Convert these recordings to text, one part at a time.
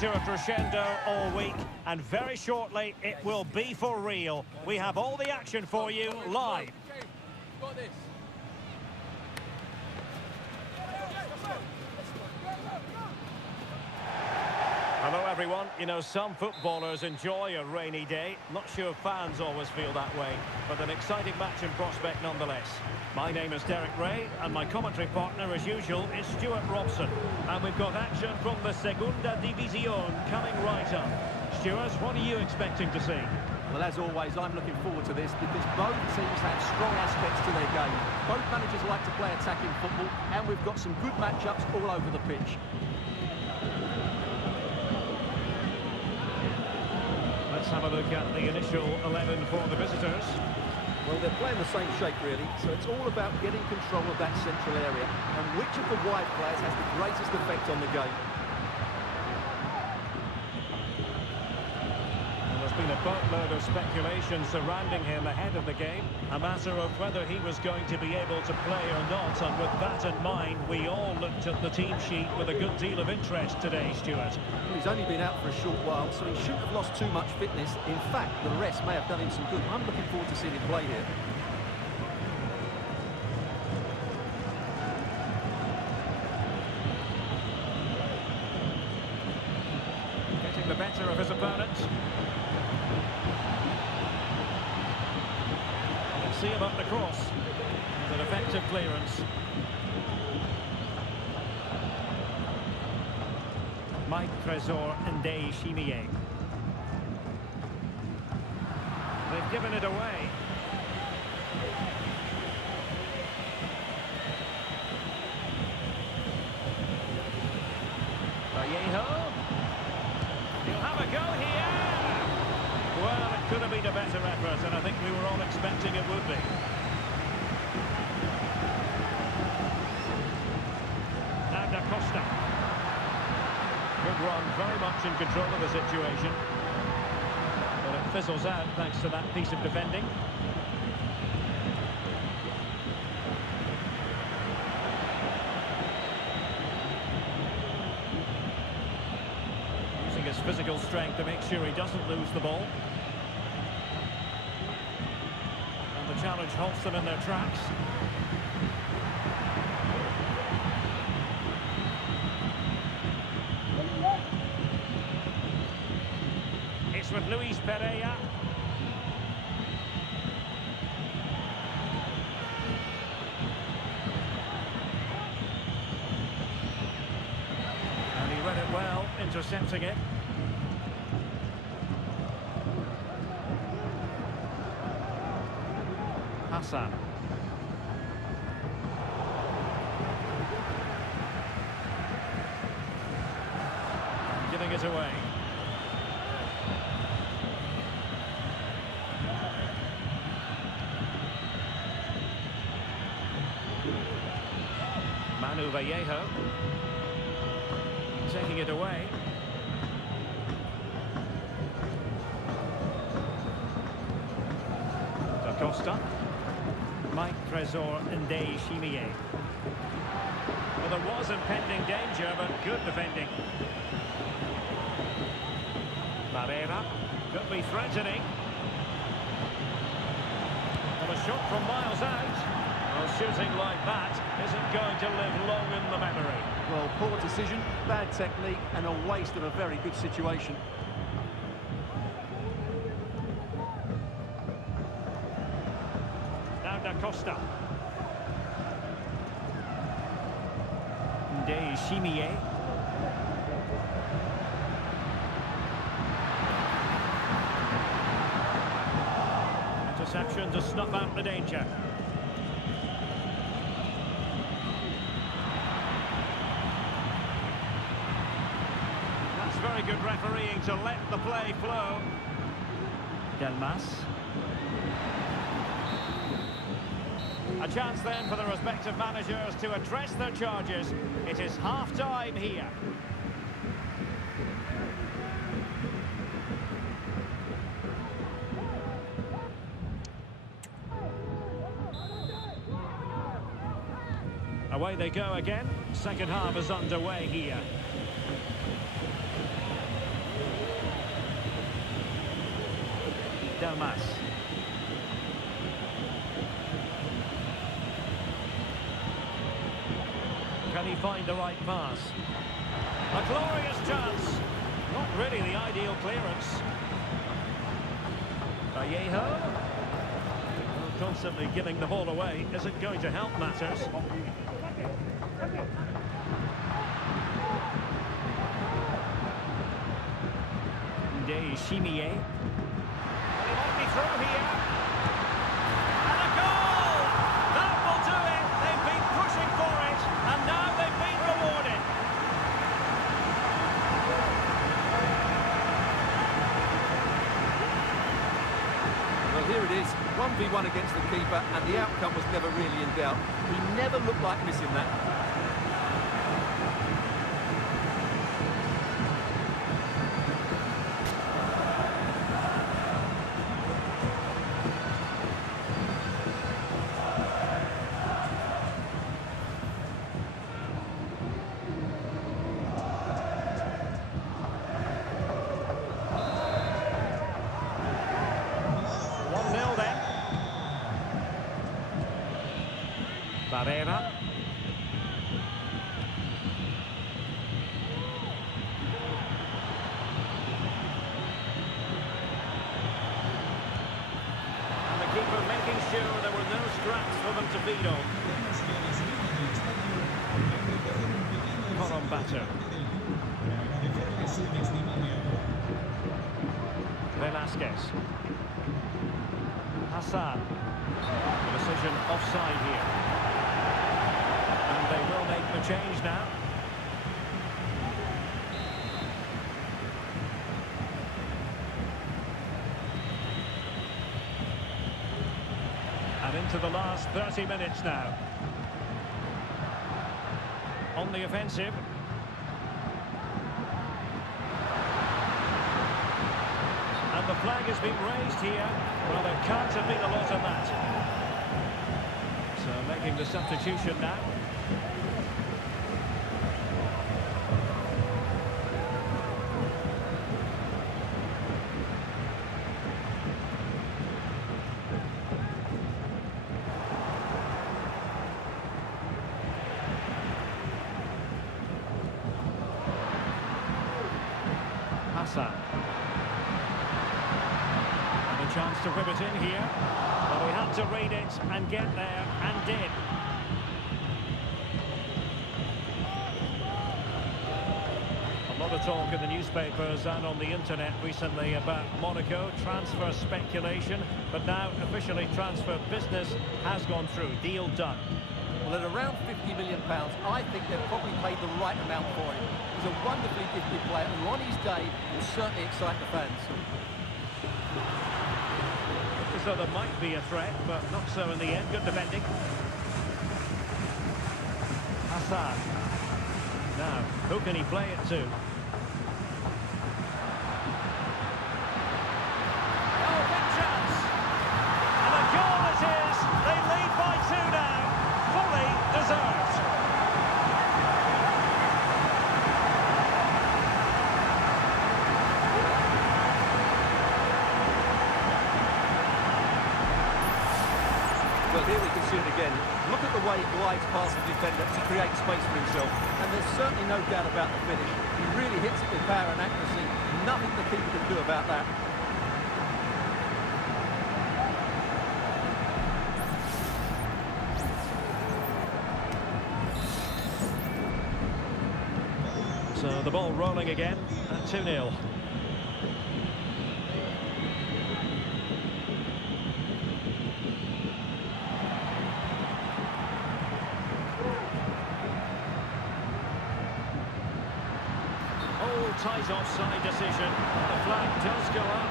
to a crescendo all week, and very shortly it will be for real. We have all the action for you live. Got this. Hello everyone. You know, some footballers enjoy a rainy day. Not sure fans always feel that way, but an exciting match in prospect nonetheless. My name is Derek Ray, and my commentary partner, as usual, is Stuart Robson. And we've got action from the Segunda División coming right up. Stuart, what are you expecting to see? Well, as always, I'm looking forward to this because both teams have strong aspects to their game. Both managers like to play attacking football, and we've got some good matchups all over the pitch. Let's have a look at the initial 11 for the visitors. Well, they're playing the same shape, really, so it's all about getting control of that central area and which of the wide players has the greatest effect on the game. And there's been a boatload of speculation surrounding him ahead of the game. A matter of whether he was going to be able to play or not, and with that in mind, we all looked at the team sheet with a good deal of interest today, Stuart. Well, he's only been out for a short while, so he shouldn't have lost too much fitness. In fact, the rest may have done him some good. I'm looking forward to seeing him play here. Getting the better of his opponent. Let's see about the cross. It's an effective clearance. Mike Trésor and Day Chimier. They've given it away. Vallejo. He'll have a go here. Well, it could have been a better effort, and I think we were all expecting it would be. And Costa. Good run, very much in control of the situation. But it fizzles out thanks to that piece of defending. Using his physical strength to make sure he doesn't lose the ball. And the challenge halts them in their tracks. It's with Luis Pereira. And he read it well, intercepting it. Hassan. Giving it away. Vallejo taking it away. Costa, Mike Trésor and Day Chimier. Well, there was impending danger, but good defending. Barrera could be threatening. Well, a shot from miles out. Well, shooting like that isn't going to live long in the memory. Well, poor decision, bad technique, and a waste of a very good situation. Now Costa. Day Chimier. Interception to snuff out the danger. Very good refereeing to let the play flow. Delmas. A chance then for the respective managers to address their charges. It is half-time here. Away they go again. Second half is underway here. Delmas. Can he find the right pass? A glorious chance. Not really the ideal clearance. Vallejo. Well, constantly giving the ball away isn't going to help matters. Chimier. And he might be through here. And a goal! That will do it. They've been pushing for it, and now they've been rewarded. Well, here it is, 1v1 against the keeper, and the outcome was never really in doubt. He never looked like missing that. Barrera. And the keeper making sure there were no scraps for them to feed on. Batter. Velasquez. Hassan. The decision offside here. And they will make the change now. And into the last 30 minutes now. On the offensive. And the flag has been raised here. Well, there can't have been a lot of that. So making the substitution now. Hassan. And a chance to whip it in here. But he had to read it and get there, and did. A lot of talk in the newspapers and on the internet recently about Monaco transfer speculation, but now officially transfer business has gone through. Deal done. Well, at around £50 million, I think they've probably paid the right amount for him. He's a wonderfully gifted player who on his day will certainly excite the fans. So there might be a threat, but not so in the end. Good defending. Hassan. Now, who can he play it to? Oh, big chance! And a goal it is! They lead by 2 now. Fully deserved. Well, here we can see it again. Look at the way he glides past the defender to create space for himself. And there's certainly no doubt about the finish. He really hits it with power and accuracy. Nothing the keeper can do about that. So the ball rolling again at 2-0. Tight offside decision. The flag does go up.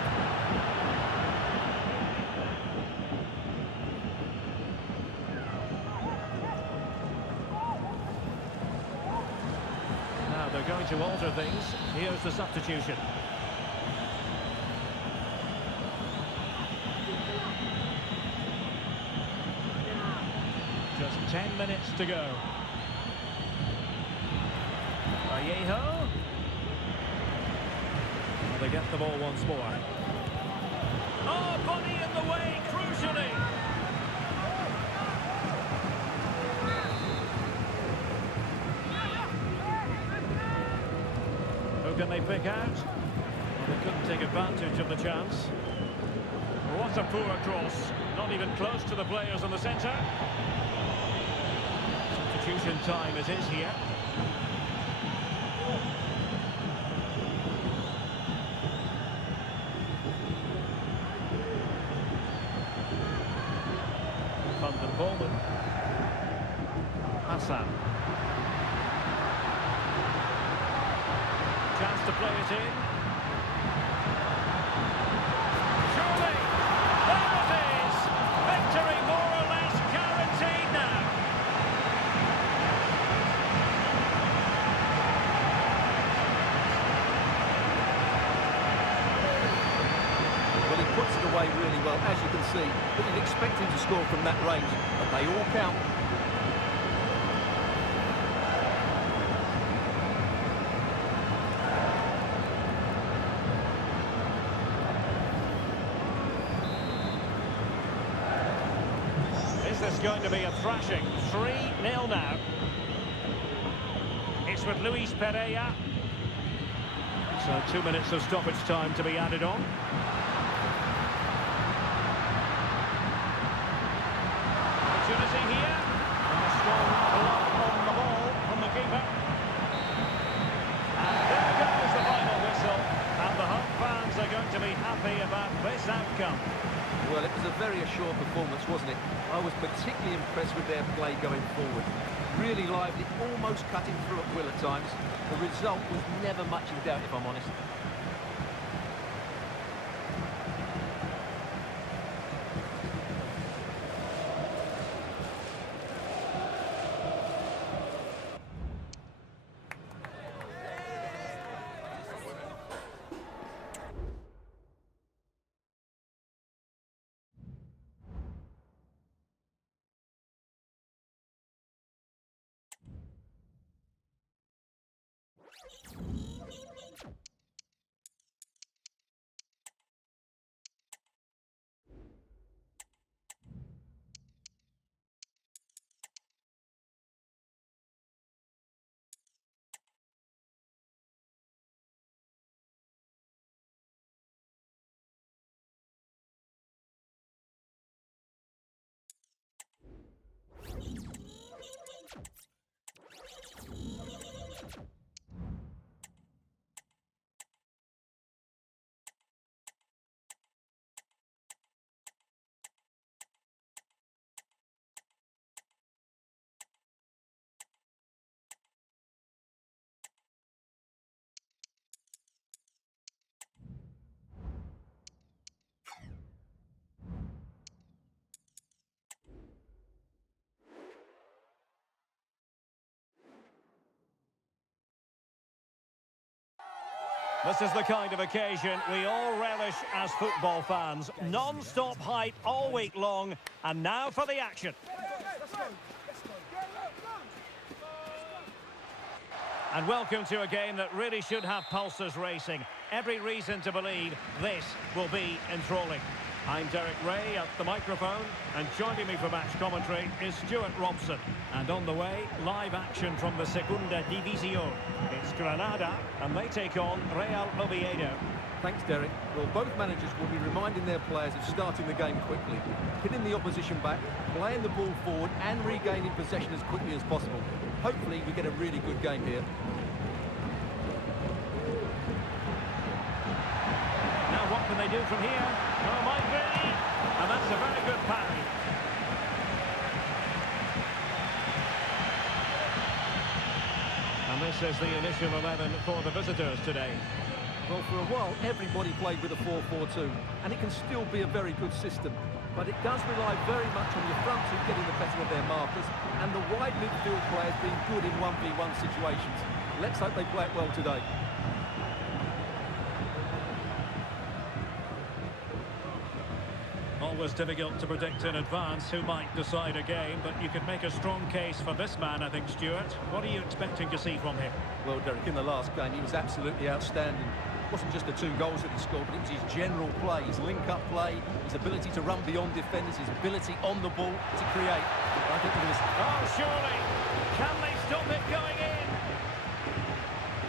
Now they're going to alter things. Here's the substitution. Just 10 minutes to go. Vallejo. They get the ball once more. Oh, body in the way, crucially. Who can they pick out? Well, they couldn't take advantage of the chance. What a poor cross. Not even close to the players in the centre. Substitution time it is here. Bowman. Hassan. Chance to play it in. Surely! There it is! Victory more or less guaranteed now. Well, he puts it away really well, as you can see. But you'd expect him to score from that range. But they all count. Is this going to be a thrashing? 3-0 now. It's with Luis Pereira. So 2 minutes of stoppage time to be added on. Opportunity here. And a strong block on the ball from the keeper. And there goes the final whistle. And the home fans are going to be happy about this outcome. Well, it was a very assured performance, wasn't it? I was particularly impressed with their play going forward. Really lively, almost cutting through at will at times. The result was never much in doubt, if I'm honest. This is the kind of occasion we all relish as football fans. Non-stop hype all week long, and now for the action. And welcome to a game that really should have pulses racing. Every reason to believe this will be enthralling. I'm Derek Ray at the microphone, and joining me for match commentary is Stuart Robson. And on the way, live action from the Segunda División. It's Granada, and they take on Real Oviedo. Thanks, Derek. Well, both managers will be reminding their players of starting the game quickly, hitting the opposition back, playing the ball forward, and regaining possession as quickly as possible. Hopefully, we get a really good game here. Now, what can they do from here? Oh, might be. And that's a very good parry. And this is the initial 11 for the visitors today. Well, for a while, everybody played with a 4-4-2, and it can still be a very good system. But it does rely very much on your front two getting the better of their markers, and the wide midfield players being good in 1v1 situations. Let's hope they play it well today. Always difficult to predict in advance who might decide a game, but you could make a strong case for this man, I think, Stuart. What are you expecting to see from him? Well, Derek, in the last game, he was absolutely outstanding. It wasn't just the 2 goals that he scored, but it was his general play, his link-up play, his ability to run beyond defenders, his ability on the ball to create. I think it was... Oh, surely! Can they stop it going in?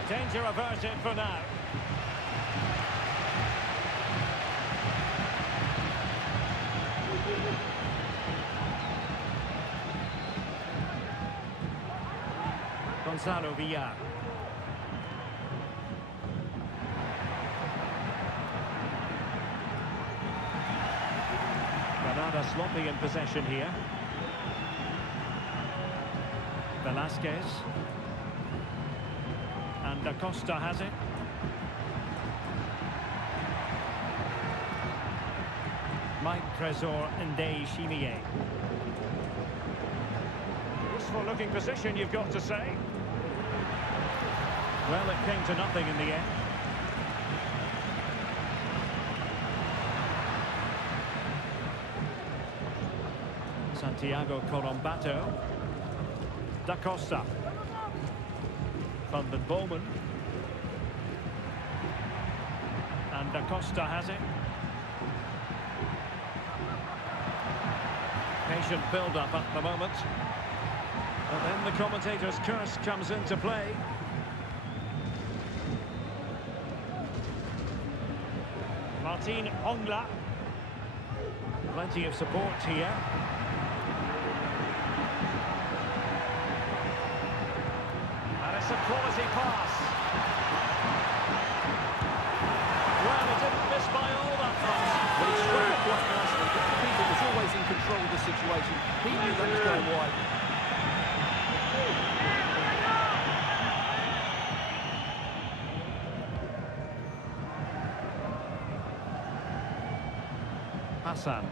Danger averted for now. Gonzalo Villar. Granada sloppy in possession here. Velasquez. And Costa has it. Mike Trezor and Day Chimier. Useful looking position, you've got to say. Well, it came to nothing in the end. Santiago Colombato. Da Costa. Van den Bomen. And Da Costa has it. Patient build-up at the moment. And then the commentator's curse comes into play. Martin Ongla. Plenty of support here. And it's a quality pass. Well, he didn't miss by all that much. Well, he struck it quite nicely, but the keeper was always in control of the situation. He knew that was going wide. Hassan.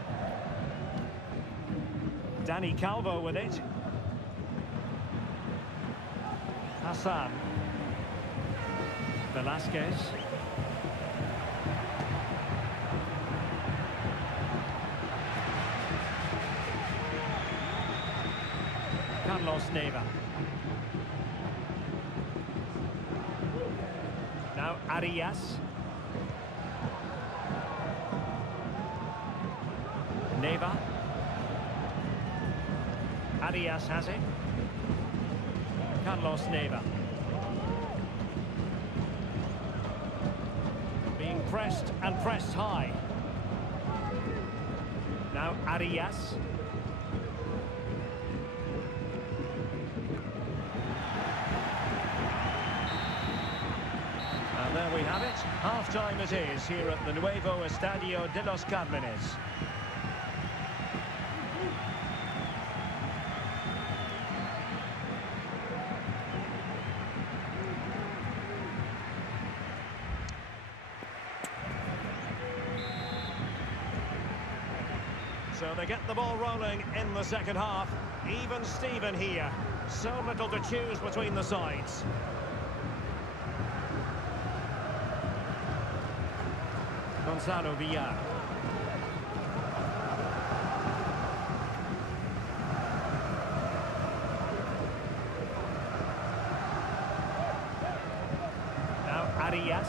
Danny Calvo with it. Hassan. Velasquez. Carlos Neva. Now Arias. Neva. Arias has it. Carlos Neva. Being pressed and pressed high. Now Arias. And there we have it. Half-time it is here at the Nuevo Estadio de los Cármenes. So they get the ball rolling in the second half. Even Steven here. So little to choose between the sides. Gonzalo Villar. Now Arias.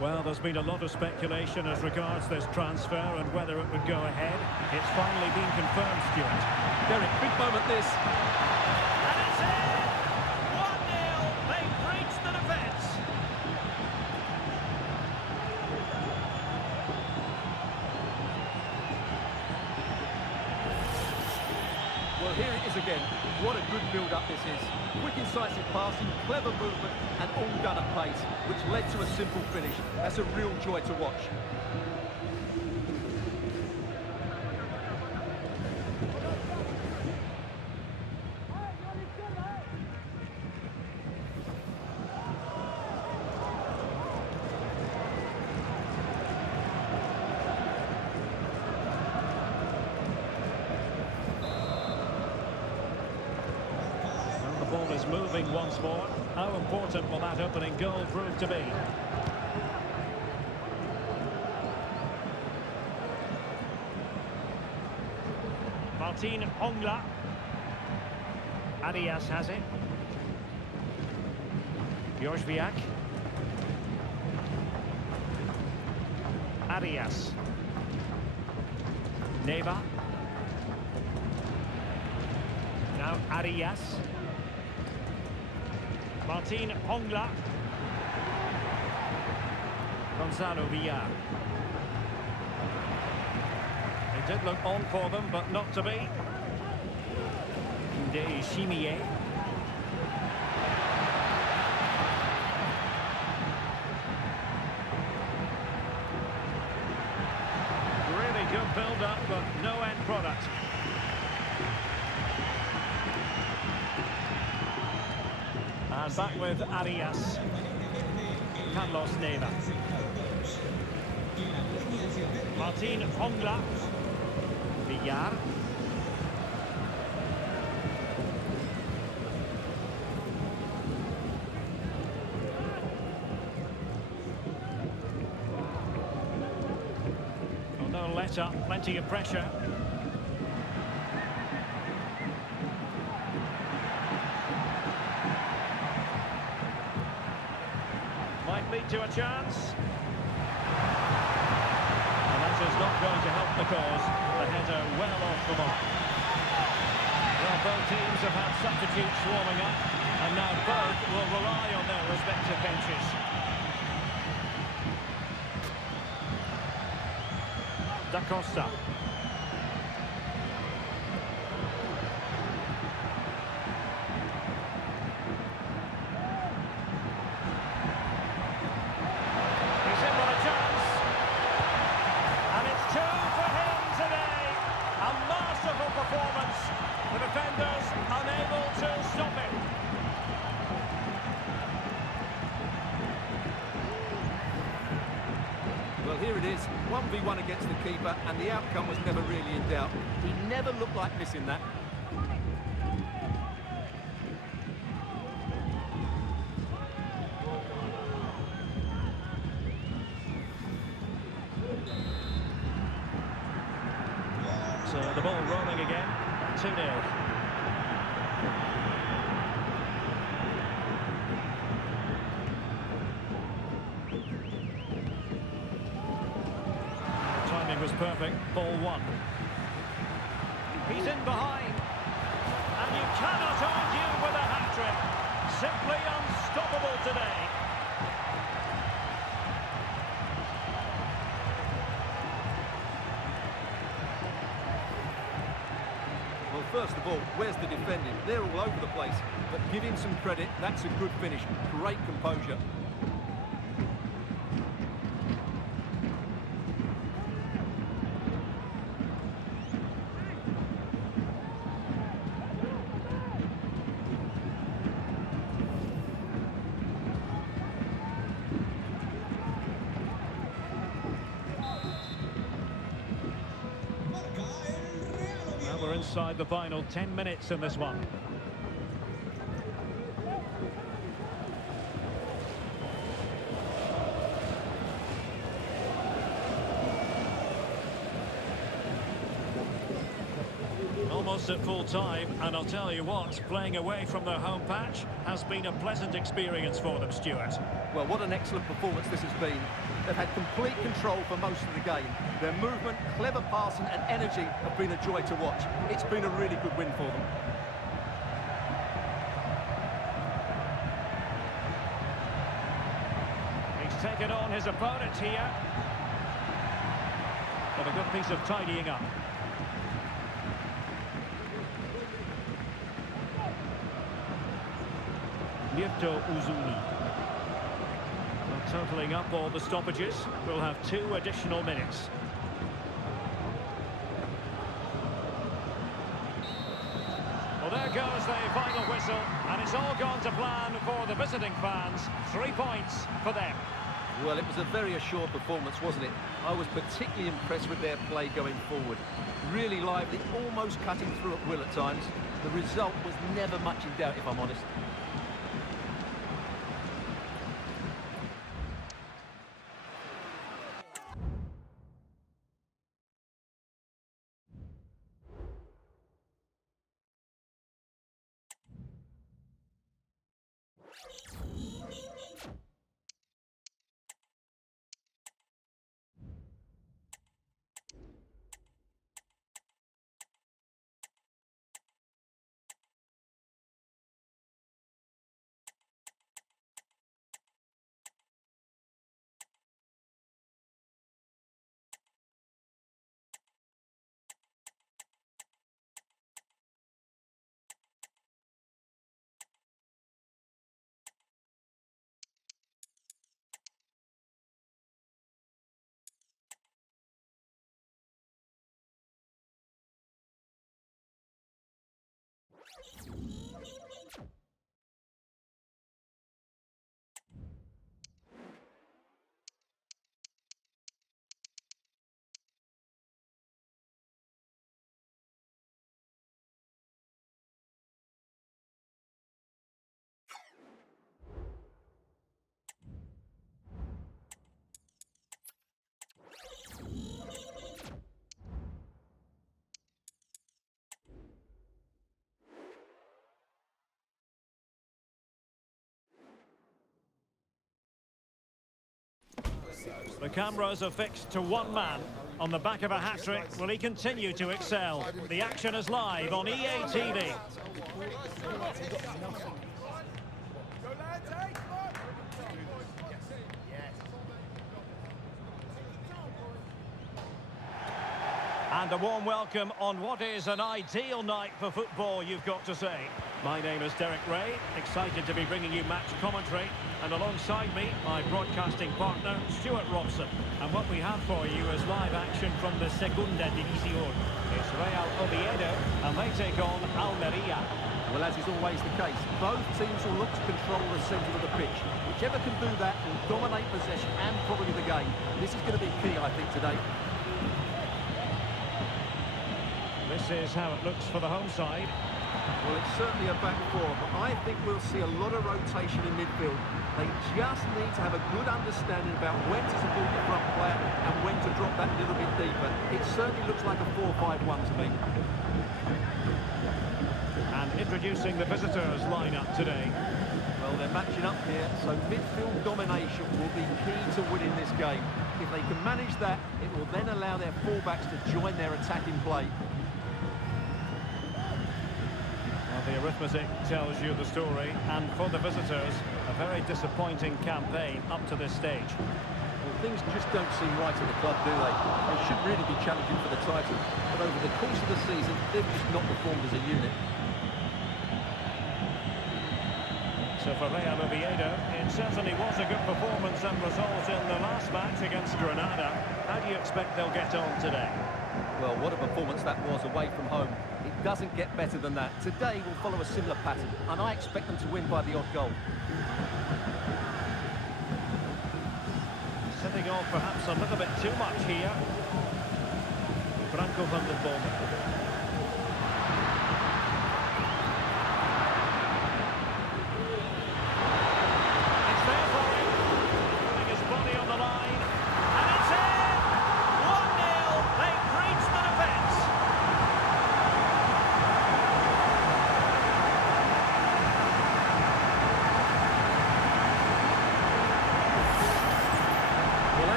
Well, there's been a lot of speculation as regards this transfer and whether it would go ahead. It's finally been confirmed, Stuart. Derek, big moment this. And it's in! 1-0. They've breached the defence. Well, here it is again. What a good build-up this is. Quick, incisive passing, clever movement, and all done at pace, which led to a simple finish. That's a real joy to watch. The ball is moving once more. How important will that opening goal prove to be? Martin Ongla. Arias has it. Jorzwiak. Arias. Neva. Now Arias. Martin Hongla. Gonzalo Villar. It did look on for them, but not to be. De Chimier. Really good build-up, but no end product. And back with Arias. Carlos Neva. Martin Hongla. Villar. Well, no let up, plenty of pressure. Might lead to a chance. Is not going to help the cause. The header well off the mark. Well, both teams have had substitutes warming up, and now both will rely on their respective benches. Costa. The defenders unable to stop it. Well, here it is, 1v1 against the keeper, and the outcome was never really in doubt. He never looked like missing that. So the ball rolling again, 2-0. Timing was perfect, ball one. He's in behind, and you cannot argue with a hat-trick. Simply unstoppable today. Well, first of all, where's the defending? They're all over the place, but give him some credit, that's a good finish. Great composure. We're inside the final 10 minutes in this one. Almost at full time, and I'll tell you what, playing away from their home patch has been a pleasant experience for them, Stuart. Well, what an excellent performance this has been. They've had complete control for most of the game. Their movement, clever passing and energy have been a joy to watch. It's been a really good win for them. He's taken on his opponent here. But a good piece of tidying up. Lieto Uzuni. Totalling up all the stoppages, we'll have 2 additional minutes. Well, there goes the final whistle, and it's all gone to plan for the visiting fans. 3 points for them. Well, it was a very assured performance, wasn't it? I was particularly impressed with their play going forward. Really lively, almost cutting through at will at times. The result was never much in doubt, if I'm honest. The cameras are fixed to one man. On the back of a hat-trick, will he continue to excel? The action is live on EA TV. And a warm welcome on what is an ideal night for football, you've got to say. My name is Derek Ray, excited to be bringing you match commentary. And alongside me, my broadcasting partner, Stuart Robson. And what we have for you is live action from the Segunda División. It's Real Oviedo, and they take on Almería. Well, as is always the case, both teams will look to control the centre of the pitch. Whichever can do that will dominate possession and probably the game. This is going to be key, I think, today. This is how it looks for the home side. Well, it's certainly a back four, but I think we'll see a lot of rotation in midfield. They just need to have a good understanding about when to support the front player and when to drop that little bit deeper. It certainly looks like a 4-5-1 to me. And introducing the visitors lineup today. Well, they're matching up here, so midfield domination will be key to winning this game. If they can manage that, it will then allow their fullbacks to join their attacking play. The arithmetic tells you the story, and for the visitors, a very disappointing campaign up to this stage. Well, things just don't seem right at the club, do they? They should really be challenging for the title, but over the course of the season, they've just not performed as a unit. So for Real Oviedo, it certainly was a good performance and result in the last match against Granada. How do you expect they'll get on today? Well, what a performance that was away from home. It doesn't get better than that. Today will follow a similar pattern, and I expect them to win by the odd goal. Setting off perhaps a little bit too much here. Franco van den Bomen.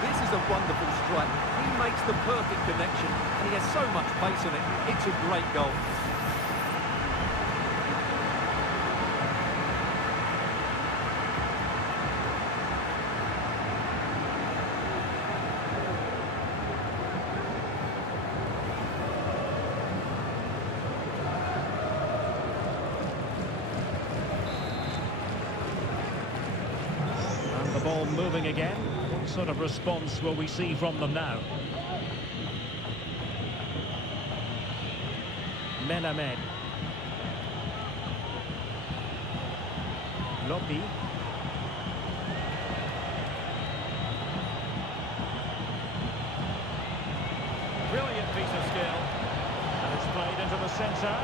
This is a wonderful strike. He makes the perfect connection, and he has so much pace on it. It's a great goal. And the ball moving again. What sort of response will we see from them now? Melamed. Lopi. Brilliant piece of skill. And it's played into the centre.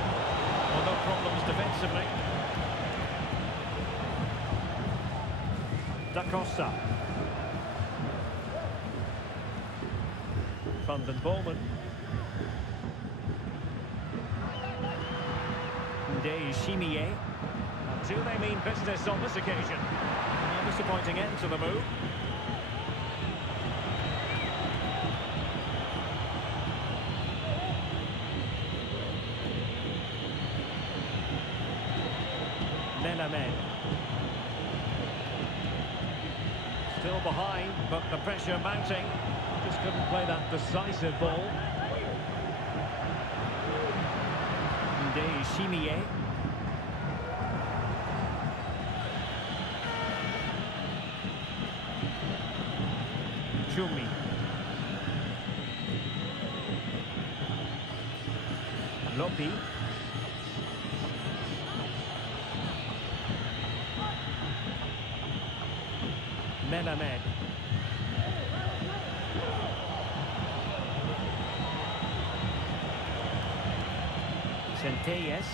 Well, no problems defensively. Costa. Van den Bomen. Chimier. Do they mean business on this occasion? A disappointing end to the move. Melamed. Still behind, but the pressure mounting. Just couldn't play that decisive ball. Chimier. Chumi. Lopi. Melamed. Centelles.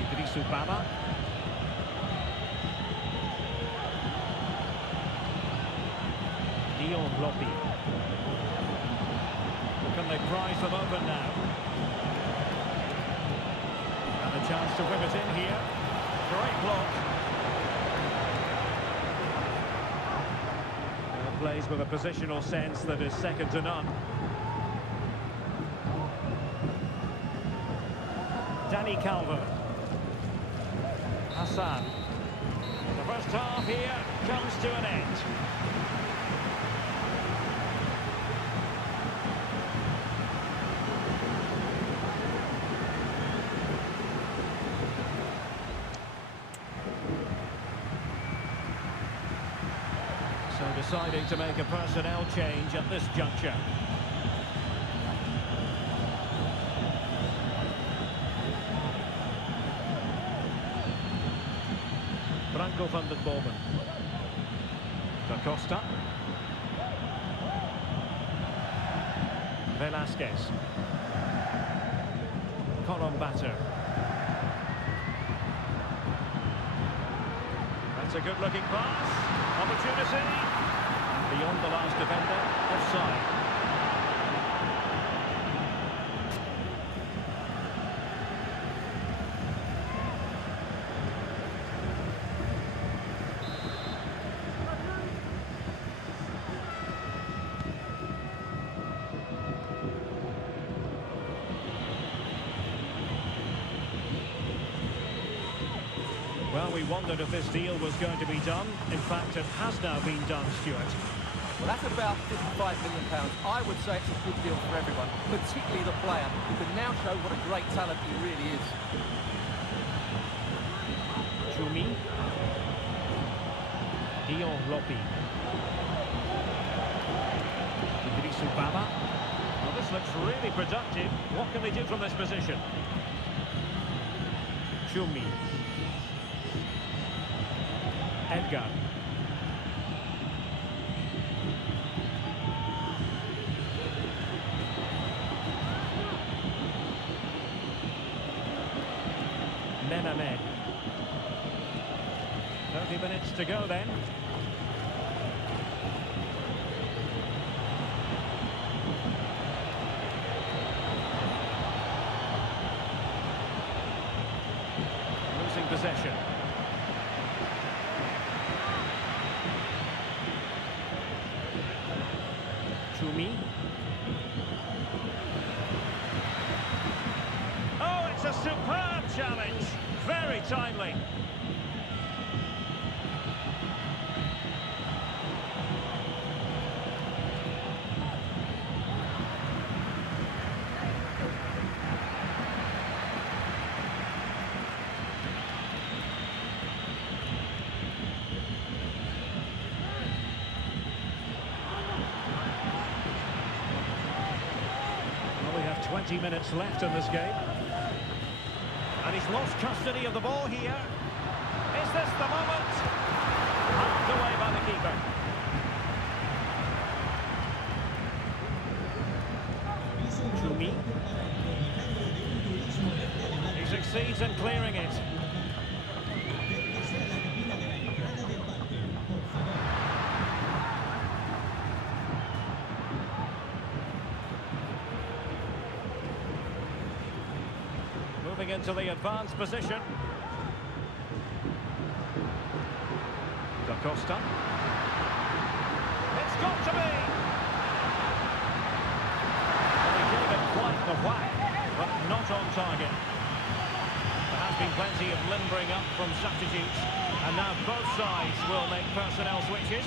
Idrisu Baba. Lopi. Can they prize them open now? And a chance to whip it in here. Great block. Plays with a positional sense that is second to none. Danny Calvert. Hassan. The first half here comes to an end. So deciding to make a personnel change at this juncture. Franco van den Bomen. Costa. Velasquez. Batter. That's a good-looking pass. Opportunity. Beyond the last defender. Offside. Well, we wondered if this deal was going to be done. In fact, it has now been done, Stuart. Well, that's about £55 million. I would say it's a good deal for everyone, particularly the player, who can now show what a great talent he really is. Chumi. Dion Lopi. Idrisu Baba. Well, this looks really productive. What can they do from this position? Chumi. Edgar. Melamed. 30 minutes to go then. Losing possession. Chumi. Oh, it's a superb challenge. Very timely. Well, we have 20 minutes left in this game. And he's lost custody of the ball here. Is this the moment? Knocked away by the keeper. Chumi. He succeeds in clearing it. Moving into the advanced position. Costa. It's got to be! Well, he gave it quite the whack, but not on target. There has been plenty of limbering up from substitutes, and now both sides will make personnel switches.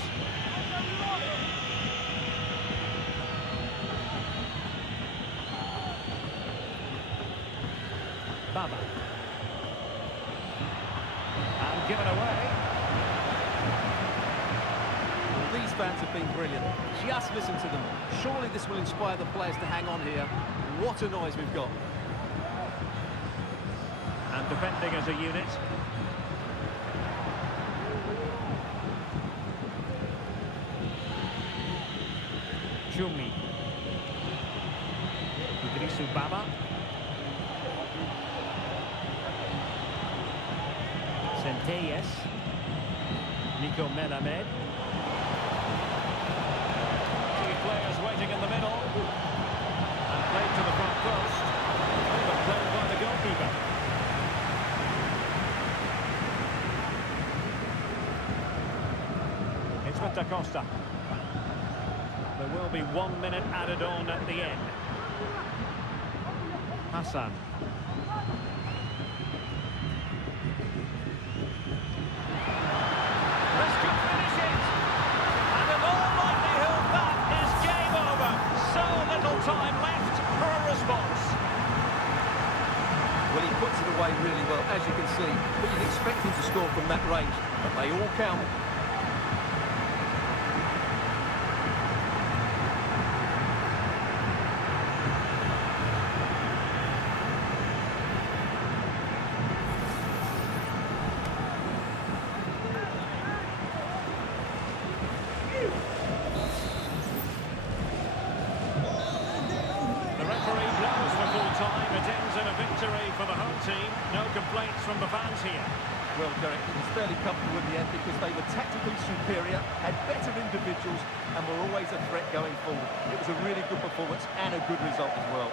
Baba. And given away. Well, these fans have been brilliant. Just listen to them. Surely this will inspire the players to hang on here. What a noise we've got. And defending as a unit. Chumi. Idrisu Baba. Centelles. Nico Melamed. Three players waiting in the middle. And played to the front post. But played by the goalkeeper. It's with Costa. There will be 1 minute added on at the end. Hassan. This could finish it. And in all likelihood, that is game over. So little time left for a response. Well, he puts it away really well, as you can see. But you'd expect him to score from that range. But they all count. It ends in a victory for the home team. No complaints from the fans here. Well, Derek, it was fairly comfortable in the end because they were tactically superior, had better individuals, and were always a threat going forward. It was a really good performance and a good result as well.